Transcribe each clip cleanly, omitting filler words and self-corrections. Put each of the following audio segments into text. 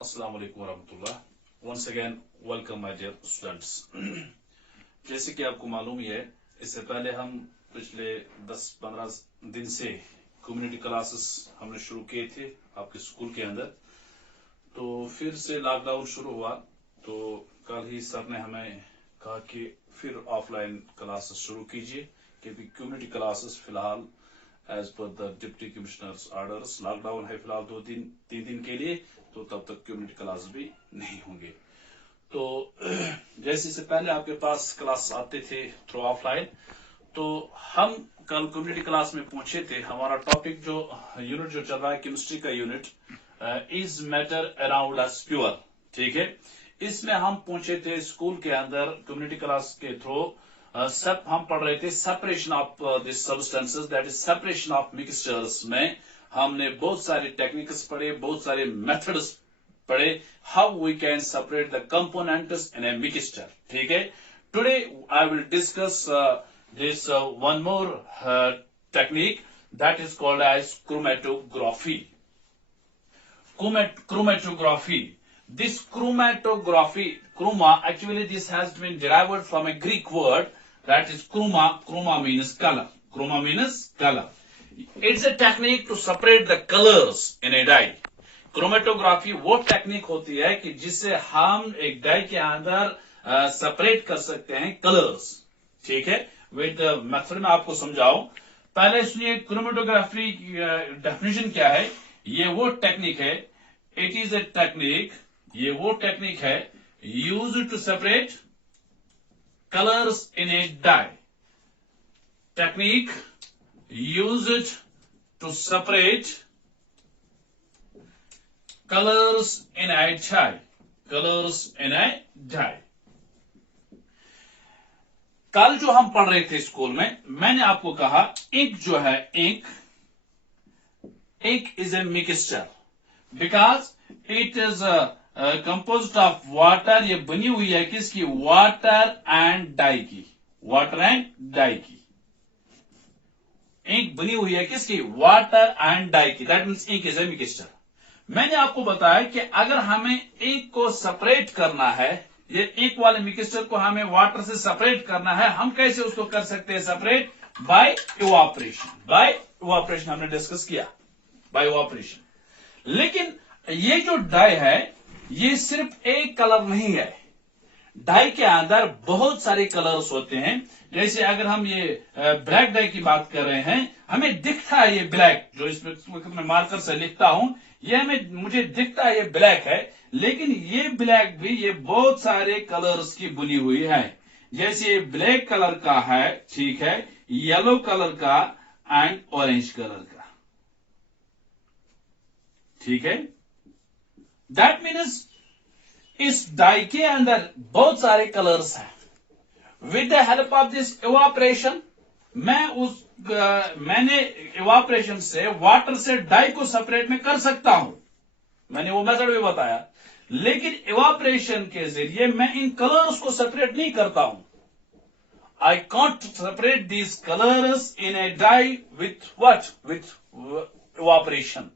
अस्सलाम वालेकुम वरहमतुल्लाह। Once again welcome my dear students. जैसे कि आपको मालूम ही है, इससे पहले हम पिछले 10-15 दिन से कम्युनिटी क्लासेस हमने शुरू किए थे आपके स्कूल के अंदर। तो फिर से लॉकडाउन शुरू हुआ, तो कल ही सर ने हमें कहा कि फिर ऑफलाइन क्लासेस शुरू कीजिए, क्योंकि कम्युनिटी क्लासेस फिलहाल as per the deputy commissioner's orders lockdown है फिलहाल 2-3 दिन के लिए, तो तब तक कम्युनिटी क्लास भी नहीं होंगे। तो जैसे से पहले आपके पास क्लास आते थे थ्रू ऑफलाइन, तो हम कल कम्युनिटी क्लास में पहुंचे थे। हमारा टॉपिक जो यूनिट जो चल रहा है केमिस्ट्री का unit, is matter around us pure, ठीक है। इसमें हम पहुंचे थे स्कूल के अंदर कम्युनिटी क्लास के थ्रू। सब हम पढ़ रहे थे separation of this substances, that is separation of mixtures. में हमने बहुत सारे टेक्निक्स पढ़े, बहुत सारे मेथड्स पढ़े, how we can separate the components in a mixture, ठीक है। Today I will discuss this one more technique that is called as chromatography. Chromatography. This chromatography, chroma, actually this has been derived from a Greek word that is chroma. Chroma means color. Chroma means color. It's a technique to separate the colors in a dye. Chromatography वो technique होती है कि जिससे हम एक die के अंदर separate कर सकते हैं कलर्स, ठीक है। विद मेथड में आपको समझाऊं। पहले सुनिए क्रोमेटोग्राफी की डेफिनेशन क्या है। ये वो टेक्निक है, इट इज ए टेक्निक, ये वो टेक्निक है used to separate colours in a dye. Technique used to separate colours in a dye, colours in a dye. कल जो हम पढ़ रहे थे स्कूल में, मैंने आपको कहा इंक जो है, ink is a mixture because it is composed of water. ये बनी हुई है किसकी? वाटर एंड डाई की, वाटर एंड डाई की। इंक बनी हुई है किसकी? वाटर एंड डाई की। That means ink is a mixture. मैंने आपको बताया कि अगर हमें इंक को सेपरेट करना है, ये इंक वाले मिक्सचर को हमें वाटर से सेपरेट करना है, हम कैसे उसको कर सकते हैं separate? By evaporation. By evaporation हमने डिस्कस किया, बाय इवापोरेशन। लेकिन ये जो डाई है, ये सिर्फ एक कलर नहीं है। डाई के अंदर बहुत सारे कलर्स होते हैं। जैसे अगर हम ये ब्लैक डाई की बात कर रहे हैं, हमें दिखता है ये ब्लैक, जो इस वक्त मैं मार्कर से लिखता हूं, ये मुझे दिखता है ये ब्लैक है, लेकिन ये ब्लैक भी ये बहुत सारे कलर्स की बनी हुई है। जैसे ये ब्लैक कलर का है, ठीक है, येलो कलर का एंड ऑरेंज कलर का, ठीक है। दैट मीन्स इस डाई के अंदर बहुत सारे कलर्स हैं। With the help of this evaporation, मैंने इवापोरेशन से, वाटर से डाई को सेपरेट में कर सकता हूं। मैंने वो मेथड भी बताया। लेकिन इवापोरेशन के जरिए मैं इन कलर्स को सेपरेट नहीं करता हूं। I can't separate these colours in a dye with what? With evaporation.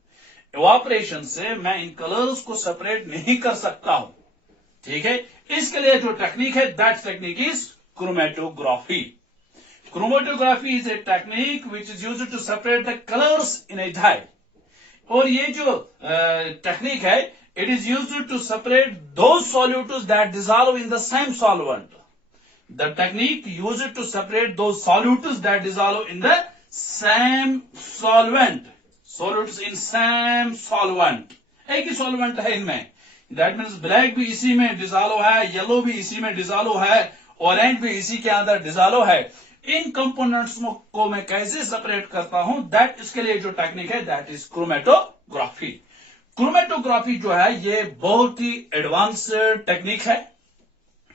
Evaporation से मैं इन कलर्स को सेपरेट नहीं कर सकता हूं, ठीक है। इसके लिए जो टेक्निक है, that technique is chromatography. Chromatography is a technique which is used to separate the colors in a dye. और ये जो टेक्निक है, it is used to separate those solutes that dissolve in the same solvent. The technique used to separate those solutes that dissolve in the same solvent. Solutes in same solvent. एक ही solvent है इनमें। That means black भी इसी में dissolve है, yellow भी इसी में डिसॉल्व है, ऑरेंज भी इसी के अंदर डिसॉल्व है। इन कंपोनेंट्स को मैं कैसे सेपरेट करता हूं, दैट इसके लिए जो टेक्निक है, दैट इज क्रोमेटोग्राफी। क्रोमेटोग्राफी जो है, ये बहुत ही एडवांस टेक्निक है,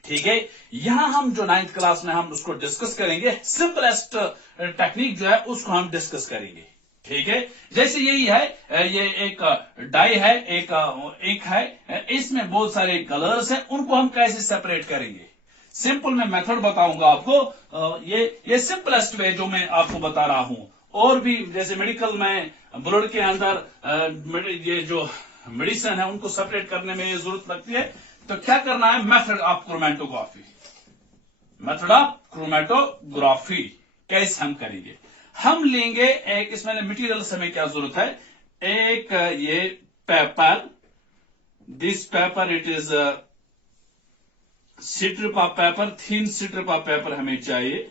ठीक है। यहां हम जो 9th क्लास में हम उसको डिस्कस करेंगे, सिंपलेस्ट टेक्निक जो है उसको हम डिस्कस करेंगे, ठीक है। जैसे यही है, ये एक डाई है, एक इंक है, इसमें बहुत सारे कलर्स हैं, उनको हम कैसे सेपरेट करेंगे? सिंपल मैं मेथड बताऊंगा आपको। ये सिंपलेस्ट वे जो मैं आपको बता रहा हूं। और भी जैसे मेडिकल में ब्लड के अंदर ये जो मेडिसिन है उनको सेपरेट करने में ये जरूरत लगती है। तो क्या करना है, method of chromatography. Method of chromatography कैसे हम करेंगे, हम लेंगे एक, इसमें मटेरियल हमें क्या जरूरत है, एक ये paper, this paper it is strip of paper, thin strip of paper हमें चाहिए,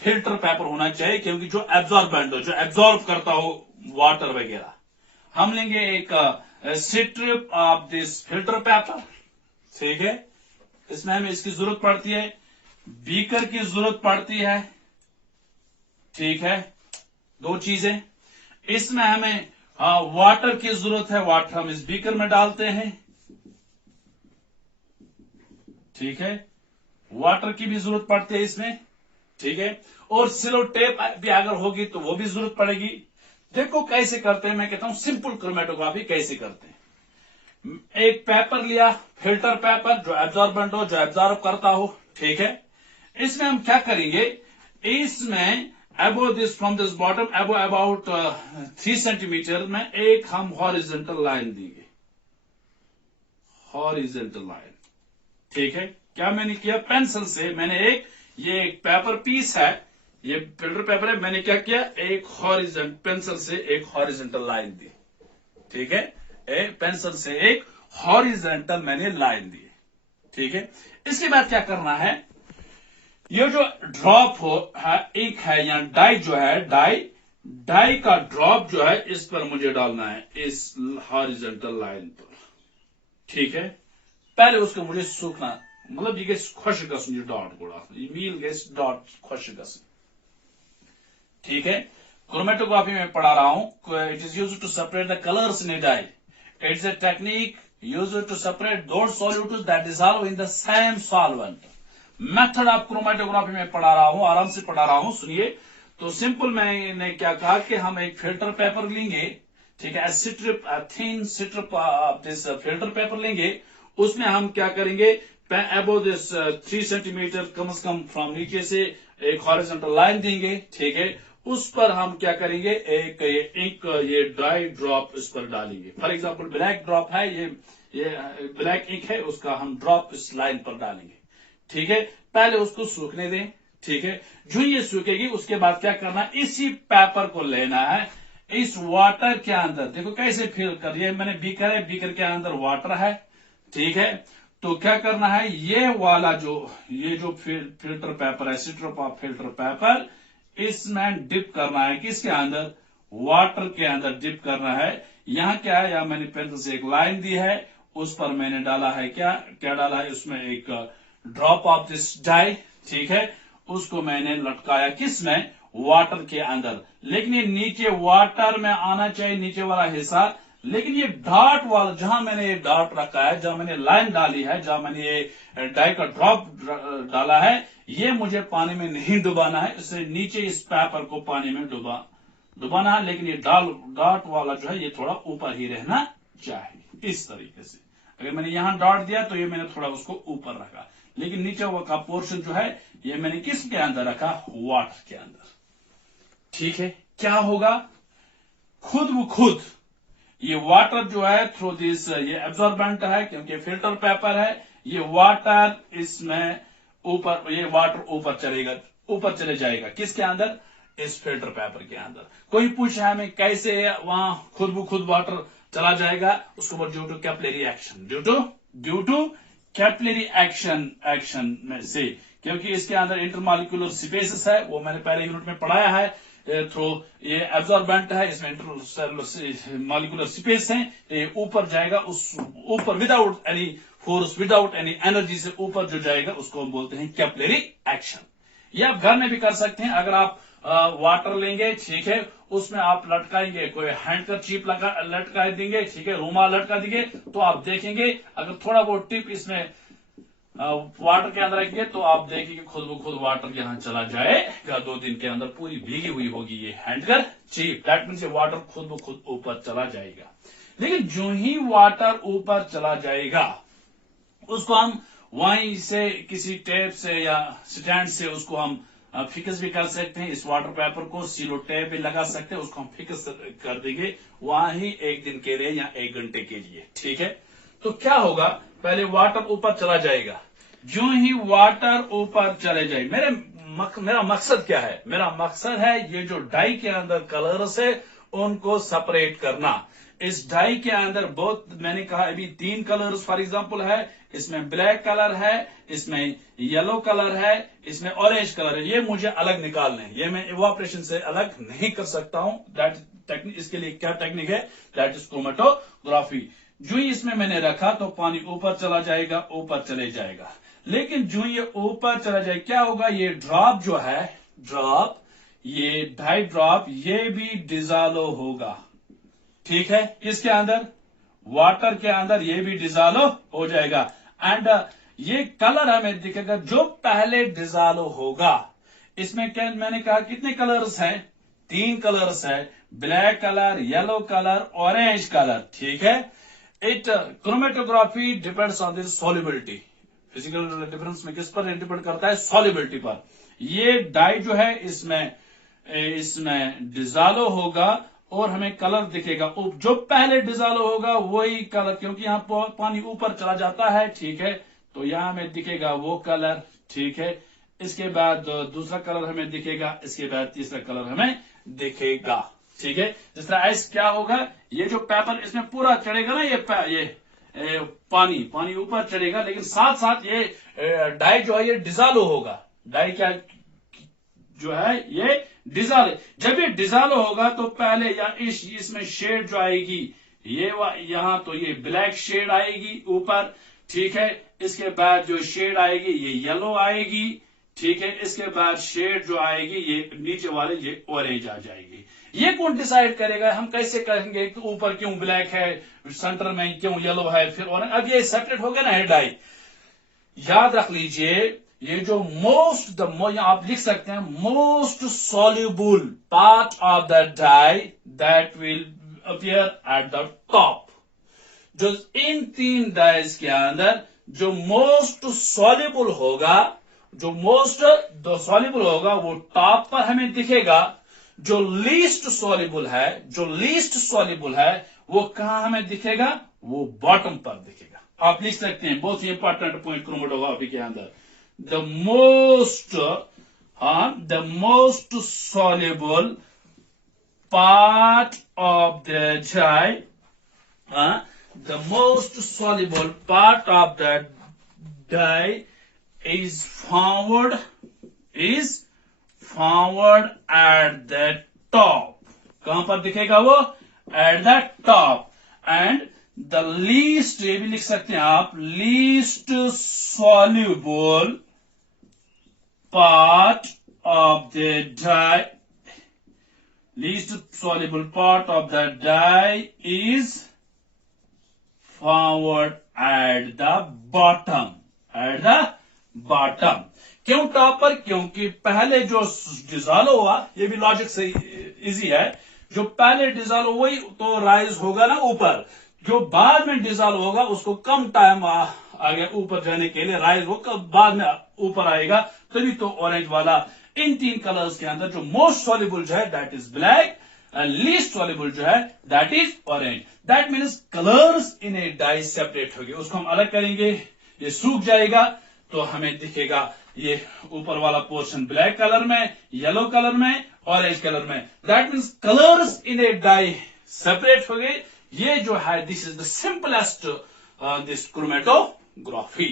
फिल्टर पेपर होना चाहिए क्योंकि जो एब्जॉर्बेंट हो, जो एब्जॉर्ब करता हो वाटर वगैरह। हम लेंगे एक strip of this filter paper, ठीक है। इसमें हमें इसकी जरूरत पड़ती है, बीकर की जरूरत पड़ती है, ठीक है, दो चीजें। इसमें हमें वाटर की जरूरत है, वाटर हम इस बीकर में डालते हैं, ठीक है, वाटर की भी जरूरत पड़ती है इसमें, ठीक है। और सिलो टेप भी अगर होगी तो वो भी जरूरत पड़ेगी। देखो कैसे करते हैं, मैं कहता हूं सिंपल क्रोमेटोग्राफी कैसे करते हैं। एक पेपर लिया, फिल्टर पेपर, जो एब्जॉर्बेंट हो, जो एब्जॉर्ब करता हो, ठीक है। इसमें हम क्या करेंगे, इसमें above this, from this bottom above about 3 centimetre में एक हम हॉरिजॉन्टल लाइन देंगे, हॉरिजॉन्टल लाइन, ठीक है। क्या मैंने किया, पेंसिल से मैंने ये एक पेपर पीस है, ये फिल्टर पेपर है, मैंने क्या किया, एक हॉरिजॉन्टल, पेंसिल से एक हॉरिजॉन्टल लाइन दी, ठीक है, पेंसिल से एक हॉरिजॉन्टल मैंने लाइन दी, ठीक है। इसके बाद क्या करना है, ये जो ड्रॉप हो है, इंक है या डाई जो है, डाई का ड्रॉप जो है इस पर मुझे डालना है, इस हॉरिजॉन्टल लाइन पर, ठीक है। पहले उसको मुझे सूखना, मतलब ये खुश गसन, ये डॉट गुड़ा ये मील गए डॉट खुश गसन, ठीक है। क्रोमेटोग्राफी में पढ़ा रहा हूं, it is used to separate the colours in a dye, it's a technique used to separate those solutes that dissolve in the same solvent. Method of chromatography में पढ़ा रहा हूं, आराम से पढ़ा रहा हूं, सुनिए। तो सिंपल मैंने क्या कहा कि हम एक फिल्टर पेपर लेंगे, ठीक है, strip, thin strip of this filter paper लेंगे, उसमें हम क्या करेंगे, अबो दिस 3 सेंटीमीटर कम से कम फ्रॉम नीचे से एक हॉरिजॉन्टल लाइन देंगे, ठीक है। उस पर हम क्या करेंगे, एक ये इंक, ये ड्राई ड्रॉप इस पर डालेंगे। फॉर एग्जांपल ब्लैक ड्रॉप है, ये ब्लैक इंक है, उसका हम ड्रॉप इस लाइन पर डालेंगे, ठीक है। पहले उसको सूखने दें, ठीक है। जो ये सूखेगी उसके बाद क्या करना, इसी पेपर को लेना है, इस वाटर के अंदर, देखो कैसे फिल कर, ये मैंने बीकर है, बीकर के अंदर वाटर है, ठीक है। तो क्या करना है, ये वाला ये जो फिल्टर पेपर है, स्ट्रिप ऑफ फिल्टर पेपर, इसमें डिप करना है, किसके अंदर, वाटर के अंदर डिप करना है। यहां क्या है, यहां मैंने पेंसिल से एक लाइन दी है, उस पर मैंने डाला है क्या डाला है, उसमें एक ड्रॉप ऑफ दिस डाई, ठीक है। उसको मैंने लटकाया किसमें, वाटर के अंदर, लेकिन ये नीचे वाटर में आना चाहिए, नीचे वाला हिस्सा, लेकिन ये डॉट वाला, जहां मैंने ये डॉट रखा है, जहां मैंने लाइन डाली है, जहां मैंने ये डाई का ड्रॉप डाला है, ये मुझे पानी में नहीं डुबाना है, इससे नीचे इस पेपर को पानी में डुबाना है, लेकिन ये डॉट वाला जो है ये थोड़ा ऊपर ही रहना चाहिए, इस तरीके से। अगर मैंने यहां डॉट दिया तो ये मैंने थोड़ा उसको ऊपर रखा, लेकिन नीचे का पोर्शन जो है ये मैंने किसके अंदर रखा, वाटर के अंदर, ठीक है। क्या होगा, खुद ब खुद ये वाटर जो है थ्रू दिस, ये एब्जॉर्बेंट है क्योंकि फिल्टर पेपर है, ये वाटर इसमें ऊपर, ये वाटर ऊपर चले जाएगा, किसके अंदर, इस फिल्टर पेपर के अंदर। कोई पूछा हमें कैसे वहां खुद ब खुद वाटर चला जाएगा, उसको बोल due to capillary action, due to capillary action में से, क्योंकि इसके अंदर इंटरमॉलिक्यूलर स्पेसेस है, वो मैंने पहले यूनिट में पढ़ाया है, थ्रू ये एब्जॉर्बेंट है, इसमें इंटरसेलुलर मॉलिक्यूलर स्पेस है, ये ऊपर जाएगा, उस ऊपर without any force, without any energy से ऊपर जो जाएगा उसको हम बोलते हैं कैपिलरी एक्शन। ये आप घर में भी कर सकते हैं, अगर आप वाटर लेंगे, ठीक है, उसमें आप लटकाएंगे, कोई हैंडकरचीफ लटका देंगे, ठीक है, रुमाल लटका देंगे, तो आप देखेंगे अगर थोड़ा बहुत टिप इसमें वाटर के अंदर रखेंगे तो आप देखेंगे खुद ब खुद वाटर यहां चला जाएगा, 2 दिन के अंदर पूरी भीगी हुई होगी ये हैंडकरचीफ, दैट मीन्स ये वाटर खुद ब खुद ऊपर चला जाएगा। लेकिन जो ही वाटर ऊपर चला जाएगा उसको हम वहीं से किसी टेप से या स्टैंड से उसको हम फिक्स भी कर सकते हैं। इस वाटर पेपर को सीलो टेप भी लगा सकते हैं, उसको हम फिक्स कर देंगे वहां ही 1 दिन के लिए या 1 घंटे के लिए। ठीक है, तो क्या होगा, पहले वाटर ऊपर चला जाएगा। जो ही वाटर ऊपर चले जाए, मेरा मकसद क्या है? मेरा मकसद है ये जो डाई के अंदर कलर्स है उनको सेपरेट करना। इस डाई के अंदर बहुत, मैंने कहा अभी 3 कलर्स फॉर एग्जांपल है, इसमें ब्लैक कलर है, इसमें येलो कलर है, इसमें ऑरेंज कलर है। ये मुझे अलग निकालने हैं, ये मैं इवापोरेशन से अलग नहीं कर सकता हूं। दैट टेक्निक, इसके लिए क्या टेक्निक है? That is chromatography. जो ही इसमें मैंने रखा तो पानी ऊपर चला जाएगा, ऊपर चले जाएगा। लेकिन जो ये ऊपर चला जाए क्या होगा, ये ड्रॉप जो है, ड्रॉप, ये डाई ड्रॉप, ये भी डिजॉल्व होगा। ठीक है, किसके अंदर? वाटर के अंदर ये भी डिजॉल्व हो जाएगा। एंड ये कलर हमें दिखेगा जो पहले डिजॉल्व होगा। इसमें क्या मैंने कहा कितने कलर्स हैं? 3 कलर्स है, black colour, yellow colour, orange colour. ठीक है, it chromatography depends on the solubility. Physical difference में किस पर डिपेंड करता है? सॉल्युबिलिटी पर। ये डाई जो है इसमें डिजॉल्व होगा और हमें कलर दिखेगा। जो पहले डिजॉल्व होगा वही कलर, क्योंकि यहां पानी ऊपर चला जाता है। ठीक है, तो यहां हमें दिखेगा वो कलर। ठीक है, इसके बाद दूसरा कलर हमें दिखेगा, इसके बाद तीसरा कलर हमें दिखेगा। ठीक है, जिस तरह आइस क्या होगा, ये जो पेपर इसमें पूरा चढ़ेगा ना, ये पानी ऊपर चढ़ेगा, लेकिन साथ साथ ये डाई जो है ये डिजॉल्व होगा। डाई क्या जो है, ये डिजॉल्व। जब ये डिजॉल्व होगा तो पहले या इसमें शेड जो आएगी, ये यहां तो ये ब्लैक शेड आएगी ऊपर। ठीक है, इसके बाद जो शेड आएगी ये येलो आएगी। ठीक है, इसके बाद शेड जो आएगी ये नीचे वाले ये ऑरेंज आ जाएगी। ये कौन डिसाइड करेगा? हम कैसे कहेंगे कि ऊपर क्यों ब्लैक है, सेंटर में क्यों येलो है, फिर ऑरेंज? अब ये सेपरेट हो गया ना है डाई। याद रख लीजिए, ये जो आप लिख सकते हैं most soluble part of the dye that will appear at the top. जो इन 3 डाइज के अंदर जो मोस्ट सॉल्युबल होगा, वो टॉप पर हमें दिखेगा। जो लीस्ट सॉल्युबल है वो कहां हमें दिखेगा? वो बॉटम पर दिखेगा। आप लिख सकते हैं, बहुत ही इंपॉर्टेंट पॉइंट क्रोमेटोग्राफी के अंदर, the most soluble part of the dye is found at the top. कहां पर दिखेगा वो? At the top. And the least, ये भी लिख सकते हैं आप, least soluble part of the dye is found at the bottom. क्यों टॉप पर? क्योंकि पहले जो डिजॉल्व हुआ, ये भी लॉजिक से इजी है, जो पहले डिजॉल्व हुई तो राइज होगा ना ऊपर, जो बाद में डिजॉल्व होगा उसको कम टाइम आगे ऊपर जाने के लिए राइज वो बाद में ऊपर आएगा, तभी तो ऑरेंज वाला। इन 3 कलर्स के अंदर जो मोस्ट सॉल्युबल जो है that is black, least soluble जो है that is orange. That means colours in a dye separate होगी, उसको हम अलग करेंगे। ये सूख जाएगा तो हमें दिखेगा ये ऊपर वाला पोर्शन ब्लैक कलर में, येलो कलर में, ऑरेंज कलर में। That means colours in a dye सेपरेट हो गए। ये जो है this is the simplest this chromatography.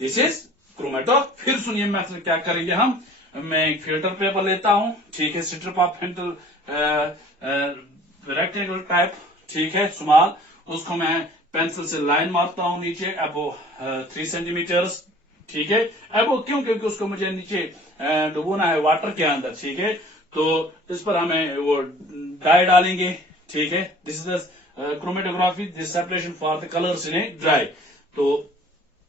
This is chromato. फिर सुनिए मैं क्या करेंगे हम। मैं एक फिल्टर पेपर लेता हूं, ठीक है, strip of filter rectangle type, ठीक है, स्मॉल। उसको मैं पेंसिल से लाइन मारता हूं नीचे अबो 3 सेंटीमीटर, ठीक है। अबो क्यों? क्योंकि उसको मुझे नीचे डुबोना है वाटर के अंदर, ठीक है। तो इस पर हमें वो डाई डालेंगे, ठीक है। This is the chromatography, this separation for the colours in a dry. तो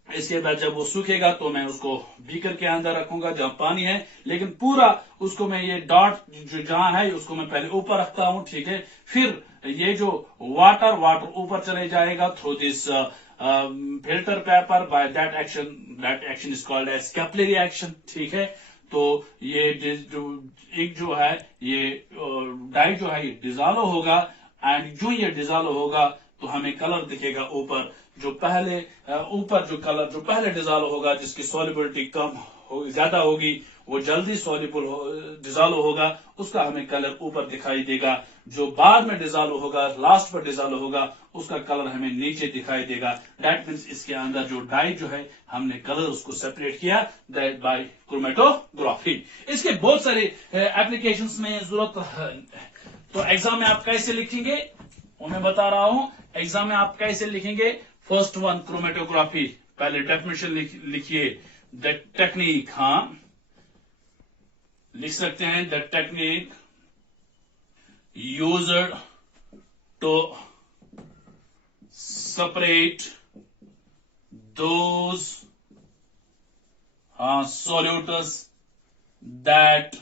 इसके बाद जब वो सूखेगा तो मैं उसको बीकर के अंदर रखूंगा जहां पानी है, लेकिन पूरा उसको मैं ये डॉट जो जहां है उसको मैं पहले ऊपर रखता हूं, ठीक है। फिर ये जो वाटर ऊपर चले जाएगा through this filter paper by that action is called as capillary action, ठीक है। तो ये एक जो है ये डाई जो है ये डिजॉल्व होगा, एंड जो ये डिजॉल्व होगा तो हमें कलर दिखेगा ऊपर, जो पहले डिजॉल्व होगा जिसकी सॉल्युबिलिटी ज्यादा होगी वो जल्दी डिजॉल्व होगा, उसका हमें कलर ऊपर दिखाई देगा। जो बाद में डिजॉल्व होगा, लास्ट पर डिजॉल्व होगा, उसका कलर हमें नीचे दिखाई देगा। दैट मीन्स इसके अंदर जो डाई जो है हमने कलर उसको सेपरेट किया दैट बाय क्रोमेटोग्राफी। इसके बहुत सारे एप्लीकेशंस में जरूरत है। तो एग्जाम में आप कैसे लिखेंगे वो मैं बता रहा हूं। एग्जाम में आप कैसे लिखेंगे, फर्स्ट वन क्रोमेटोग्राफी, पहले डेफिनेशन लिखिए, द टेक्निक, हाँ लिख सकते हैं, the technique used to separate those solutes that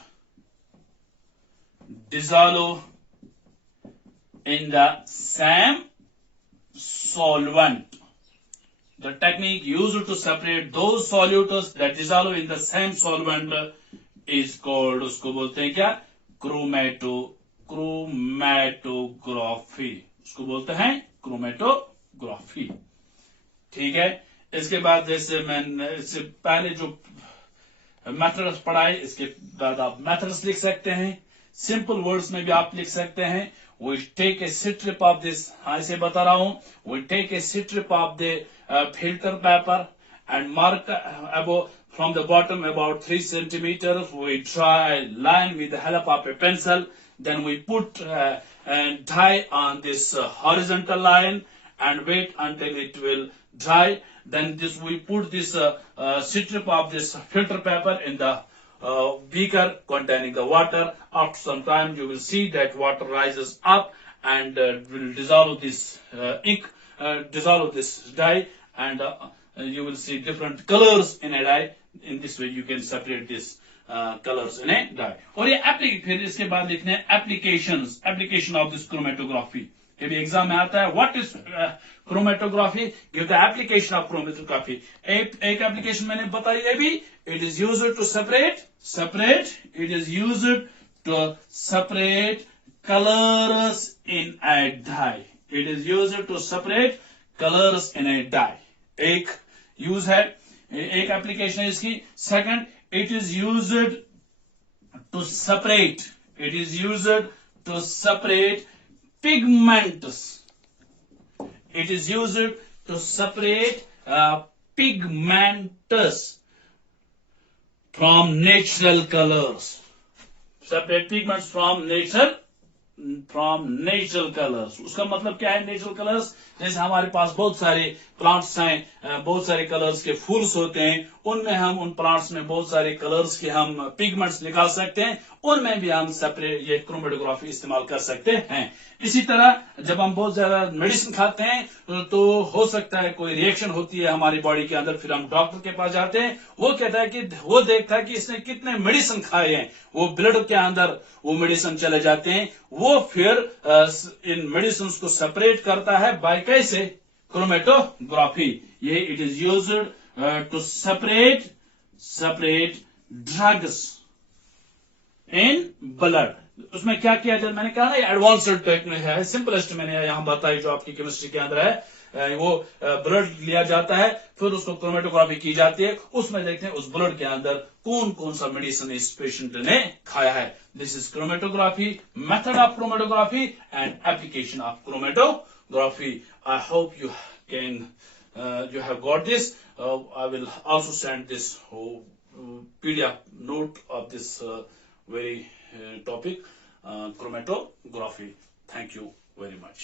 dissolve in the same solvent. The technique used to separate those solutes that dissolve in the same solvent is called, उसको बोलते हैं क्या, chromatography, उसको बोलते हैं क्रोमेटोग्राफी। ठीक है, इसके बाद जैसे मैंने इससे पहले जो मेथड्स पढ़ाए, इसके बाद आप मेथड्स लिख सकते हैं, सिंपल वर्ड्स में भी आप लिख सकते हैं। We take a strip of this, हाँ इसे बता रहा हूं, we take a strip of the filter paper and mark above from the bottom about 3 centimeters. We draw a line with the help of a pencil. Then we put dye on this horizontal line and wait until it will dry. Then we put this strip of this filter paper in the beaker containing the water. After some time you will see that water rises up and will dissolve this ink, dissolve this dye, and you will see different colors in a dye. In this way you can separate this colors in a dye. और ये फिर इसके बाद लिखने हैं application of this chromatography। ये भी exam में आता है, what is chromatography, give the application of chromatography। एक एप्लीकेशन मैंने बताई है भी, it is used to separate, it is used to separate colors in a dye, it is used to separate colors in a dye। एक use है, एक application है इसकी। Second, it is used to separate pigments, it is used to separate pigments from natural colors, separate pigments from natural colors। उसका मतलब क्या है natural colours, जैसे हमारे पास बहुत सारे प्लांट्स हैं, बहुत सारे कलर्स के फूल्स होते हैं, उनमें हम उन प्लांट्स में बहुत सारे कलर्स के हम पिगमेंट्स निकाल सकते हैं, उनमें भी हम सेपरेट ये क्रोमेटोग्राफी इस्तेमाल कर सकते हैं। इसी तरह जब हम बहुत ज्यादा मेडिसिन खाते हैं तो हो सकता है कोई रिएक्शन होती है हमारी बॉडी के अंदर, फिर हम डॉक्टर के पास जाते हैं, वो कहता है कि वो देखता है कि इसने कितने मेडिसिन खाए हैं, वो ब्लड के अंदर वो मेडिसिन चले जाते हैं, वो फिर इन मेडिसिन को सेपरेट करता है बाय कैसे, क्रोमेटोग्राफी। ये it is used to separate drugs in blood. उसमें क्या किया जाए, मैंने कहा ना एडवांस्ड टेक्निक है, सिंपलेस्ट मैंने यहां बताई जो आपकी केमिस्ट्री के अंदर है। वो ब्लड लिया जाता है, फिर उसको क्रोमेटोग्राफी की जाती है, उसमें देखते हैं उस ब्लड के अंदर कौन कौन सा मेडिसिन इस पेशेंट ने खाया है। This is chromatography, method of chromatography and application of chromatography. I hope you have got this. I will also send this PDF note of this very topic, chromatography. Thank you very much.